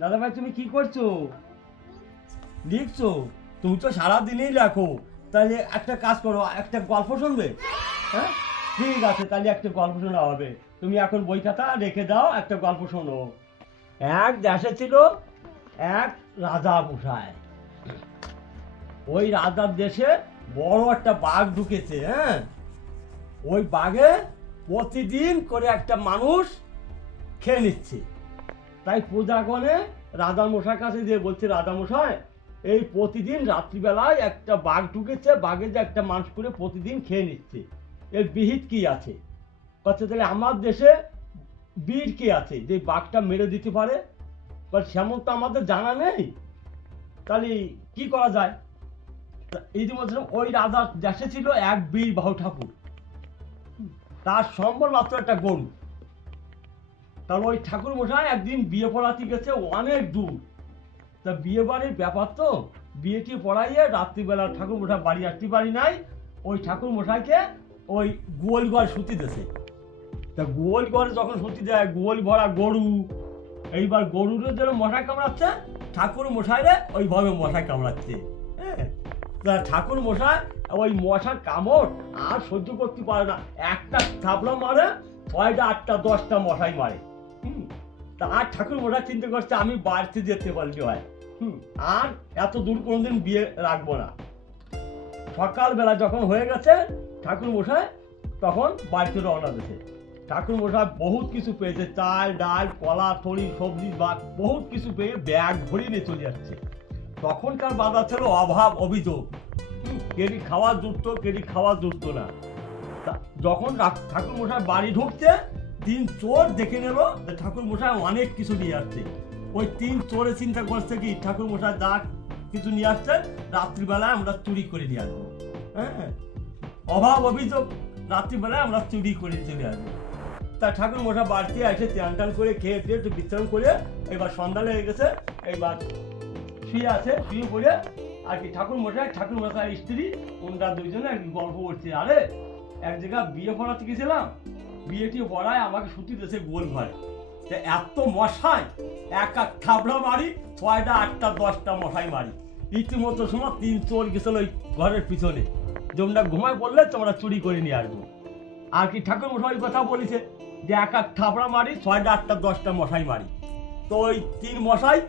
দাদা ভাই তুমি কি করছ? লিখছো? তুমি তো সারাদিনই লেখো। তাহলে একটা কাজ করো, একটা গল্প শুনবে? হ্যাঁ? ঠিক আছে, তাহলে একটা গল্প শোনা হবে। তুমি এখন বই খাতা রেখে দাও, একটা গল্প শোনো। এক দেশে ছিল এক রাজা মশাই। ওই রাজার দেশে বড় একটা বাঘ ঢুকেছে হ্যাঁ? ওই বাঘে প্রতিদিন করে একটা মানুষ খেয়ে নিচ্ছে। তাই পূজাগণে রাজা মশাই কাছে যে বলছে রাজা মশাই এই প্রতিদিন রাত্রিবেলায় একটা বাঘ ঢুকেছে, বাঘে যে একটা মানুষ করে প্রতিদিন খেয়ে নিচ্ছে। এর বিহিত কি আছে? বলছে তাহলে আমার দেশে বীর কে আছে যে বাঘটা মেরে দিতে পারে? বলছে সেমন তো আমাদের জানা নেই। তাহলে কি করা যায়? তা এই যে বলছিলাম, ওই রাজার দেশে ছিল এক বীর বাহু ঠাকুর। তার সম্বল মাত্র একটা গরু। তার ওই ঠাকুর মশাই একদিন বিয়ে পড়াতে গেছে অনেক দূর। তা বিয়ে বাড়ির ব্যাপার তো, বিয়েটি পড়াইয়ে রাত্রিবেলা ঠাকুর মশাই বাড়ি আসতে পারি নাই, ওই ঠাকুর মশাইকে ওই গোল ঘর সুতি দেছে। তা গোল ঘরে যখন সুতি দেয়, গোল ভরা গরু, এইবার গরুরে যেন মশাই কামড়াচ্ছে ঠাকুর মশাইরে ওইভাবে মশাই কামড়াচ্ছে হ্যাঁ? তা ঠাকুর মশাই ওই মশার কামড় আর সহ্য করতে পারে না। একটা থাপড়া মারে, ছয়টা, আটটা, দশটা মশাই মারে। হুম, তা আর ঠাকুর মশাই চিন্তা করছে আমি বাড়িতে যেতে পারলে হয়। হুম, আর এত দূর কোনোদিন বিয়ে রাখব না। সকালবেলা যখন হয়ে গেছে ঠাকুর মশাই, তখন বাড়িতে রওনা দিয়েছে। ঠাকুর মশাই বহুত কিছু পেয়েছে, চাল, ডাল, কলা থড়ি সবজি বা বহুত কিছু পেয়ে ব্যাগ ভরিয়ে নিয়ে চলে যাচ্ছে। তখনকার বাজার ছিল অভাব, অভিযোগ। কেরি খাওয়া জুটত কেরি খাওয়া জুটত না। যখন ঠাকুর মশাই বাড়ি ঢুকছে তিন চোর দেখে যে ঠাকুর মশাই অনেক কিছু নিয়ে আসছে। ওই তিন চোরে চিন্তা করছে কি ঠাকুর মশাই যা কিছু নিয়ে আসছে রাত্রিবেলায় আমরা চুরি করে নিয়ে আসব। হ্যাঁ? অভাব অভিযোগ, রাত্রিবেলায় আমরা চুরি করে চলে আসব। তা ঠাকুর মশাই বাড়িতে এসে চান টান করে খেয়ে দিয়ে একটু বিশ্রাম করে এবার সন্ধ্যা লেগে গেছে, এবার শুয়ে আছে, শুয়ে পড়ে আর কি ঠাকুর মশাই ঠাকুর মশাই স্ত্রী, ওনারা দুইজনে গল্প করছে। আরে, এক জায়গায় বিয়ে পড়াতে গেছিলাম বিয়েটি পড়ায় আমাকে ছুটি দিয়েছে গোল ঘরে তা এত মশাই, এক এক থাবড়া মারি, ছয়টা, আটটা, দশটা মশাই মারি। রীতিমতো সময় তিন চোর গেছিল ওই ঘরের পিছনে। তোমরা ঘুমায় পড়লে তোমরা চুরি করে নিয়ে আসব। আর কি ঠাকুর মশাই কথা বলেছে? যে এক এক থাবড়া মারি, ছয়টা, আটটা, দশটা মশাই মারি। তো ওই তিন মশাই,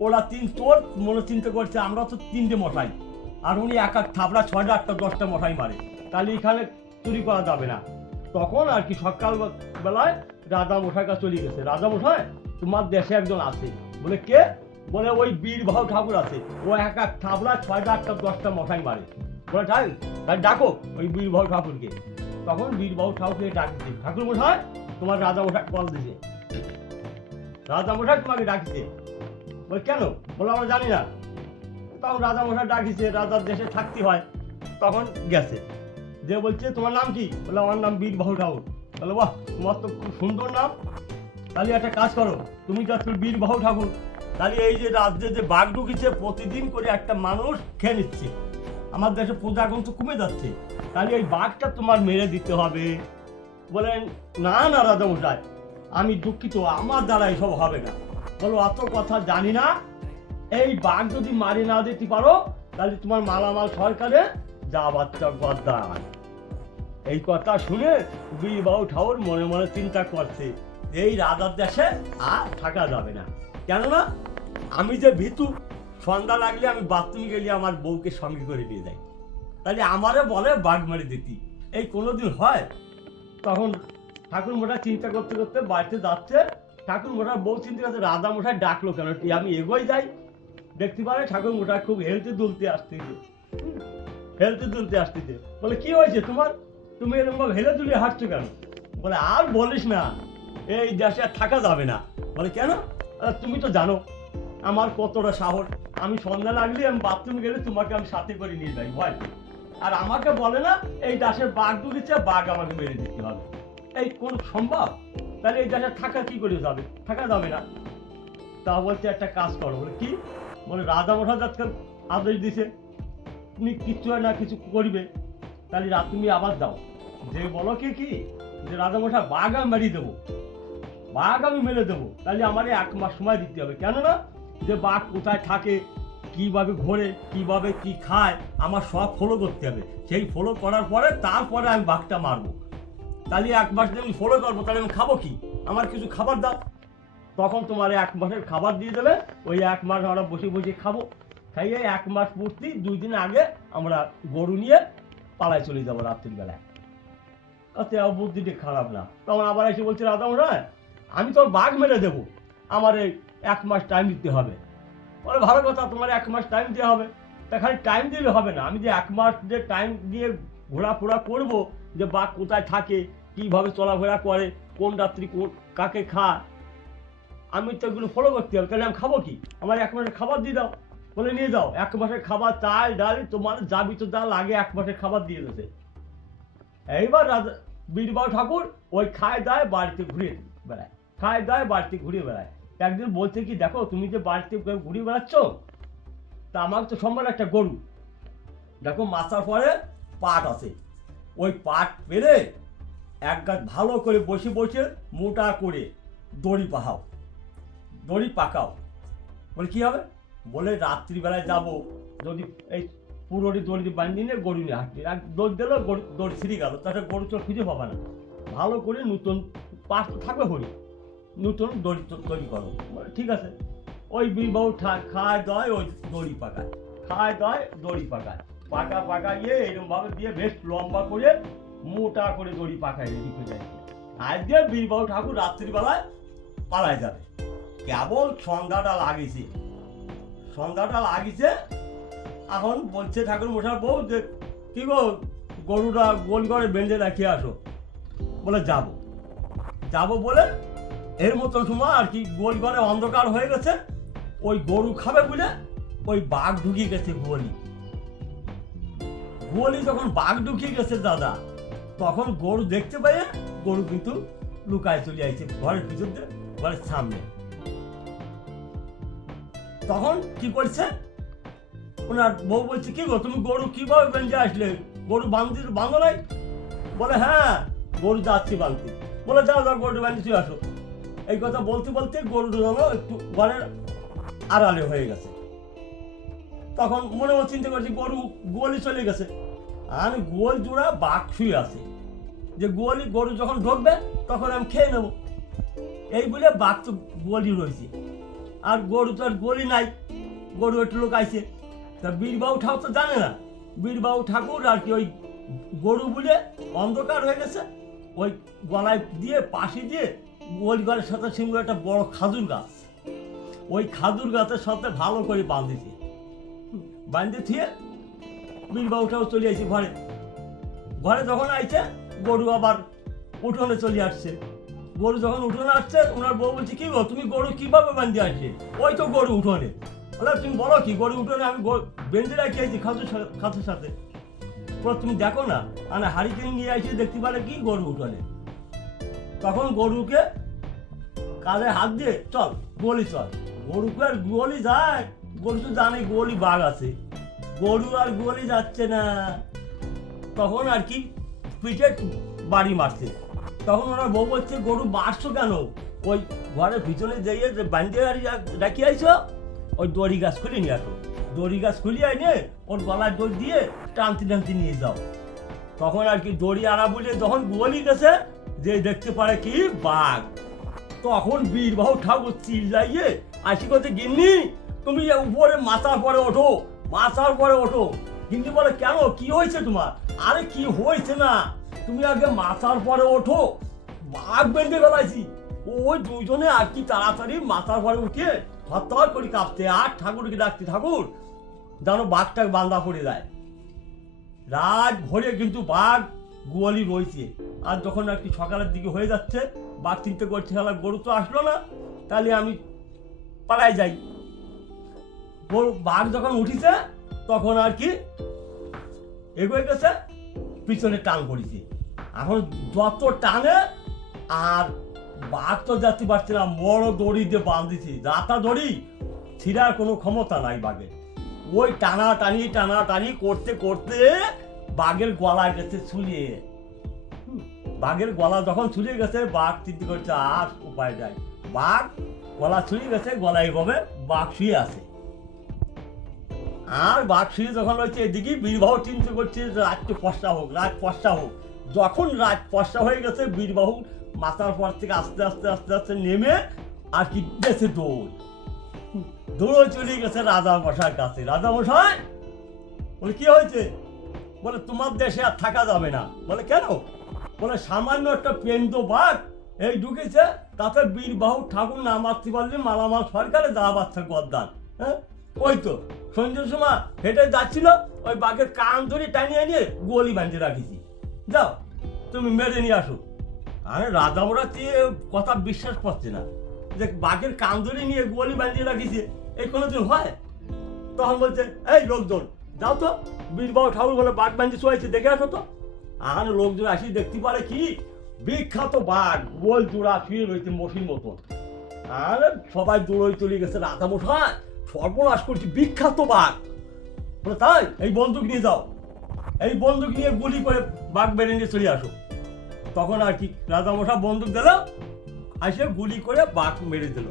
ওরা তিন চোর, মনে চিন্তা করছে, আমরা তো তিনটে মশাই। আর উনি এক এক থাবড়া, ছয়টা, আটটা, দশটা মশাই মারে। তাহলে এখানে চুরি করা যাবে না। তখন আর কি সকাল বেলায় রাজা মশাই কাছে চলে গেছে। রাজা মশাই তোমার দেশে একজন আছে। বলে কে? বলে ওই বীরভাও ঠাকুর আছে। ও এক এক থাবড়া ছয়টা আটটা দশটা মশাই মারে। বলে তাই তাই ডাকো ওই বীরভাও ঠাকুরকে। তখন বীরবাবু ঠাকুরকে ডাকছে। ঠাকুর মশাই তোমার রাজা মশাই কল দিছে। রাজা মশাই তোমাকে ডাকছে। বলে, কেন? বলে, আমরা জানি না। তখন রাজা মশাই ডাকিছে, রাজার দেশে থাকতে হয়। তখন গেছে। যে বলছে, তোমার নাম কি? বলে আমার নাম বীরবাহু ঠাকুর বলে, বাহ, তোমার তো খুব সুন্দর নাম। তাহলে একটা কাজ করো, তুমি তো আজকাল বীরবাহু ঠাকুর। তাহলে এই যে রাজ্যে যে বাঘ ঢুকেছে, প্রতিদিন করে একটা মানুষ খেয়ে নিচ্ছে। আমার দেশে পূজা এখন তো কমে যাচ্ছে। তাহলে ওই বাঘটা তোমার মেরে দিতে হবে। বলেন, না না রাজা মশাই আমি দুঃখিত, আমার দ্বারা এসব হবে না। বলো, অত কথা জানি না। এই বাঘ যদি মারি না দিতে পারো, তাহলে তোমার মালামাল সরকারে যা বাচ্চা গদ্দান এই কথা শুনে বীরবাবু ঠাকুর মনে মনে চিন্তা করছে, এই রাজার দেশে আর থাকা যাবে না। কেননা, আমি যে ভীতু, সন্ধ্যা লাগলে আমি বাথরুমে গেলে আমার বউকে সঙ্গে করে নিয়ে যাই। তাহলে আমারে বলে বাঘ মেরে দিতি। এই কোনোদিন হয়? তখন ঠাকুর মোটা চিন্তা করতে করতে বাড়িতে যাচ্ছে। ঠাকুর মোটা বউ চিন্তা করছে রাধা মশাই ডাকলো কেন? আমি এগোই যাই। দেখতে পারে ঠাকুর মোটা খুব হেলতে দুলতে আসতেছে। হেলতে দুলতে আসতেছে। বলে, কি হয়েছে তোমার? তুমি এরকম হেলে দুলে হাঁটছো কেন? বলে, আর বলিস না, এই দেশে আর থাকা যাবে না। বলে, কেন? তুমি তো জানো, আমার কতটা সাহস। আমি সন্ধ্যা লাগলে আমি বাথরুম গেলে তোমাকে আমি সাথে করে নিয়ে যাই, ভয়। আর আমাকে বলে না, এই দাসের বাঘ ঢুকেছে বাঘ আমাকে মেরে দিতে হবে। এই কোন সম্ভব? তাহলে এই দেশে থাকা কি করে যাবে? থাকা যাবে না। তা বলছে, একটা কাজ করো। বলে, কি? বলে, রাজা মশাই আজকাল আদেশ দিছে, তুমি কিচ্ছু না কিছু করবে। তাহলে রাত তুমি আবার দাও। যে বলো কি কি, যে রাজা মশাই বাঘ আমি মারিয়ে দেবো। বাঘ আমি মেরে দেবো। তাহলে আমার এক মাস সময় দিতে হবে। কেননা, যে বাঘ কোথায় থাকে, কীভাবে ঘোরে, কীভাবে কি খায়, আমার সব ফলো করতে হবে। সেই ফলো করার পরে তারপরে আমি বাঘটা মারবো। তাহলে এক মাস যদি আমি ফলো করব, তাহলে আমি খাব কি? আমার কিছু খাবার দাও। তখন তোমার এক মাসের খাবার দিয়ে দেবে। ওই এক মাস আমরা বসে বসে খাব। খাইয়ে এক মাস পূর্তি দুই দিন আগে আমরা গরু নিয়ে পালায় চলে যাব রাত্রির বেলায়। তাতে বুদ্ধিটি খারাপ না। তখন আবার এসে বলছে, রাধা মশাই, আমি তোর বাঘ মেরে দেবো। আমার এই এক মাস টাইম দিতে হবে। বলে, ভালো কথা, তোমার এক মাস টাইম দেওয়া হবে। তা খালি টাইম দিলে হবে না। আমি যে এক মাস যে টাইম দিয়ে ঘোরাফোরা করব, যে বাঘ কোথায় থাকে, কীভাবে চলাফেরা করে, কোন রাত্রি কোন, কাকে খায়, আমি তো এগুলো ফলো করতে হবে। তাহলে আমি খাব কি? আমার এক মাসের খাবার দিয়ে দাও। বলে, নিয়ে যাও, এক মাসের খাবার, চাল, ডাল, তোমার যাবি তো যা লাগে, এক মাসের খাবার দিয়ে দেবে। এইবার রাজা বীরবাবু ঠাকুর ওই খায় দায় বাড়িতে ঘুরে বেড়ায়। খায় দায় বাড়িতে ঘুরে বেড়ায়। একদিন বলছে কি, দেখো, তুমি যে বাড়িতে ঘুরে বেড়াচ্ছ, তা আমার তো সম্মান একটা গরু। দেখো মাথার পরে পাট আছে। ওই পাট পেরে এক গাছ ভালো করে বসে বসে মোটা করে দড়ি পাহাও, দড়ি পাকাও। বলে, কী হবে? বলে রাত্রিবেলায় যাব। যদি এই পুরোটি দড়ি বান্ধি নিয়ে গরু নিয়ে হাঁটতে এক দৌড় দিল, গরু দড়ি ছিঁড়ে গেল। তাতে গরু চোর খুঁজে পাবে না। ভালো করে নতুন পাশ থাকবে হরি। নতুন দড়ি তৈরি করো। ঠিক আছে। ওই বিবাহ খায় দয় ওই দড়ি পাকায়। খায় দয় দড়ি পাকায়। পাকা পাকা গিয়ে এরকমভাবে দিয়ে বেশ লম্বা করে মোটা করে দড়ি পাকায় রেডি করে যায় আজকে বীরবাবু ঠাকুর রাত্রিবেলায় পালায় যাবে। কেবল সন্ধ্যাটা লাগিয়েছে। সন্ধ্যাটা লাগিয়েছে এখন বলছে ঠাকুর মশার বউ, যে কি গো, গরুটা গোল করে বেঁধে রাখি আসো। বলে, যাব। যাব বলে এর মতন সময় আর কি গোল করে অন্ধকার হয়ে গেছে। ওই গরু খাবে বলে ওই বাঘ ঢুকিয়ে গেছে গোয়ালি গোয়ালি যখন বাঘ ঢুকিয়ে গেছে দাদা, তখন গরু দেখতে পেয়ে গরু কিন্তু লুকায় চলে আসছে ঘরের পিছন দিয়ে, ঘরের সামনে। তখন কি করছে? ওনার বউ বলছে, কি গো, তুমি গরু কীভাবে বেঁধে আসলে? গরু বান্ধি বাঁধো নাই? বলে হ্যাঁ গরু যাচ্ছি বাঁধতে। বলে, যাও যাও গরু বাঁধতে তুই আসো। এই কথা বলতে বলতে গরু যেন একটু ঘরের আড়ালে হয়ে গেছে। তখন মনে মনে চিন্তা করছি, গরু গোয়ালি চলে গেছে। আর গোল জোড়া বাঘ শুয়ে আছে। যে গোয়ালি গরু যখন ঢুকবে, তখন আমি খেয়ে নেব। এই বলে বাঘ তো গোয়ালি রয়েছে। আর গরু তো আর গলি নাই। গরু একটু লোক আইছে। তা বীরবাবু ঠাকুর তো জানে না। বীরবাবু ঠাকুর আর কি ওই গরু বলে অন্ধকার হয়ে গেছে। ওই গলায় দিয়ে, পাশে দিয়ে ওই ঘরের সাথে সঙ্গে একটা বড় খাজুর গাছ। ওই খাজুর গাছের সাথে ভালো করে বাঁধেছে। বাঁধে থিয়ে বীরবাবু ঠাকুর চলে আসি ঘরে। ঘরে যখন আইছে, গরু আবার উঠোনে চলে আসছে। গরু যখন উঠোনে আসছে, ওনার বউ বলছে, কি গো, তুমি গরু কীভাবে বান্ধে আসলে ওই তো গরু উঠোনে। বলে তুমি বলো কি, গরু উঠোনে আমি বেঁধে রাখি আছি খাতুর সাথে। বলে, তুমি দেখো না? মানে হারিকেন নিয়ে আসি দেখতে পারে কি গরু উঠোনে? তখন গরুকে কাঁধে হাত দিয়ে, চল, গলি চল। গরুকে আর গলি যায়, গরু তো জানে গলি বাঘ আছে। গরু আর গলি যাচ্ছে না। তখন আর কি, পিঠে বাড়ি মারছে। তখন ওরা বউ বলছে, গরু মারছো কেন? ওই ঘরের পিছনে যেয়ে যে বান্ধে আর রাখি আইছো, ওই দড়ি গাছ খুলে নিয়ে আসো। দড়ি গাছ খুলিয়ে আইনে ওর গলায় দড়ি দিয়ে টানতে টানতে নিয়ে যাও। তখন আর কি দড়ি আড়া বলে যখন গোয়ালি গেছে, যে দেখতে পারে কি বাঘ। তখন বীরবাহু ঠাকুর চিল্লাইয়ে আসি করতে গিন্নি, তুমি উপরে মাথার পরে ওঠো, মাথার পরে ওঠো। গিন্নি বলে, কেন? কি হয়েছে তোমার? আরে কি হয়েছে না? তুমি আগে মাথার পরে ওঠো। বাঘ বেঁধে গেলাইছি ওই দুইজনে আর কি তাড়াতাড়ি মাথার পরে উঠে হত্তর করে কাঁপতে আর ঠাকুরকে ডাকতে ঠাকুর, যেন বাঘটা বান্ধা পড়ে যায়। রাত ভরে কিন্তু বাঘ গোয়ালি রয়েছে। আর যখন আর কি সকালের দিকে হয়ে যাচ্ছে, বাঘ চিন্তা করছে হলো গরু তো আসলো না, তাহলে আমি পালাই যাই। গরু, বাঘ যখন উঠিছে, তখন আর কি এগোয় গেছে, পিছনে টান পড়েছে। এখন যত টানে আর বাঘ তো যাতে পারছে না, বড় দড়ি দিয়ে বাঁধিছি। রাতা দড়ি ছিঁড়ার কোনো ক্ষমতা নাই বাঘের। ওই টানা টানি টানা টানি করতে করতে বাঘের গলায় গেছে ছুলিয়ে বাঘের গলা যখন ছুলে গেছে, বাঘ চিন্তা করছে, আর উপায় নাই। বাঘ গলা ছুলিয়ে গেছে, গলায় এইভাবে বাঘ শুয়ে আছে। আর বাঘ শুয়ে যখন হচ্ছে এদিকে, বীরবাহু চিন্তা করছে রাতটা ফসা হোক, রাত ফসা হোক। যখন রাত ফসা হয়ে গেছে, বীরবাহু মাথার পর থেকে আস্তে আস্তে আস্তে আস্তে নেমে আর কি গেছে দৌড়। দৌড়ে চলে গেছে রাজা মশার কাছে। রাজা মশাই বলে, কি হয়েছে? বলে, তোমার দেশে আর থাকা যাবে না। বলে, কেন? বলে, সামান্য একটা পেন্দ বাঘ এই ঢুকেছে, তাতে বীরবাহু ঠাকুর না মারতে পারলে মালামাল সরকারে যা বাচ্চা গদ্দান হ্যাঁ? ওই তো সন্ধ্যের সময় হেঁটে যাচ্ছিল, ওই বাঘের কান ধরে টানিয়ে নিয়ে গলি বাঁধিয়ে রাখিছি। যাও, তুমি মেরে নিয়ে আসো। আরে রাজা ওরা কথা বিশ্বাস করছে না? যে বাঘের কান ধরে নিয়ে গলি বাঁধিয়ে রাখিছে এই কোনোদিন হয়? তখন বলছে, এই লোকজন, যাও তো বীরবাবু ঠাকুর বলে বাঘ বান্ধি শোয়াইছে, দেখে আসো তো। আর লোকজন আসি দেখতে পারে কি? বিখ্যাত বাঘ, গোল জোড়া শুয়ে রয়েছে মসির মতন। আর সবাই দৌড়ই চলে গেছে রাধা মশাই সর্বনাশ করছি বিখ্যাত বাঘ। তাই, এই বন্দুক নিয়ে যাও। এই বন্দুক নিয়ে গুলি করে বাঘ বেড়ে নিয়ে চলে আসো। তখন আর কি রাজা মশাই বন্দুক দিল, আসে গুলি করে বাঘ মেরে দিল।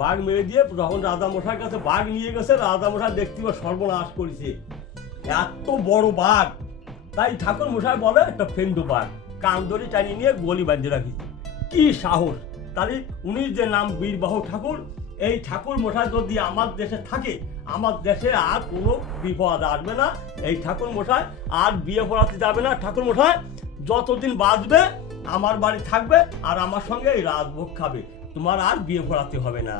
বাঘ মেরে দিয়ে যখন রাজা মশার কাছে বাঘ নিয়ে গেছে রাজা মশাই দেখতে পাবে সর্বনাশ করেছে। এত বড় বাঘ। তাই ঠাকুর মশাই বলে, একটা ফেন্ডু বাঘ, কান ধরে টানিয়ে নিয়ে গলি বাঁধিয়ে রাখি কি সাহস! তাহলে উনি যে নাম বীরবাহু ঠাকুর, এই ঠাকুর মশাই যদি আমার দেশে থাকে আমার দেশে আর কোনো বিপদ আসবে না। এই ঠাকুর মশাই আর বিয়ে পড়াতে যাবে না। ঠাকুর মশাই যতদিন বাঁচবে, আমার বাড়ি থাকবে আর আমার সঙ্গে এই রাজভোগ খাবে। তোমার আর বিয়ে পড়াতে হবে না।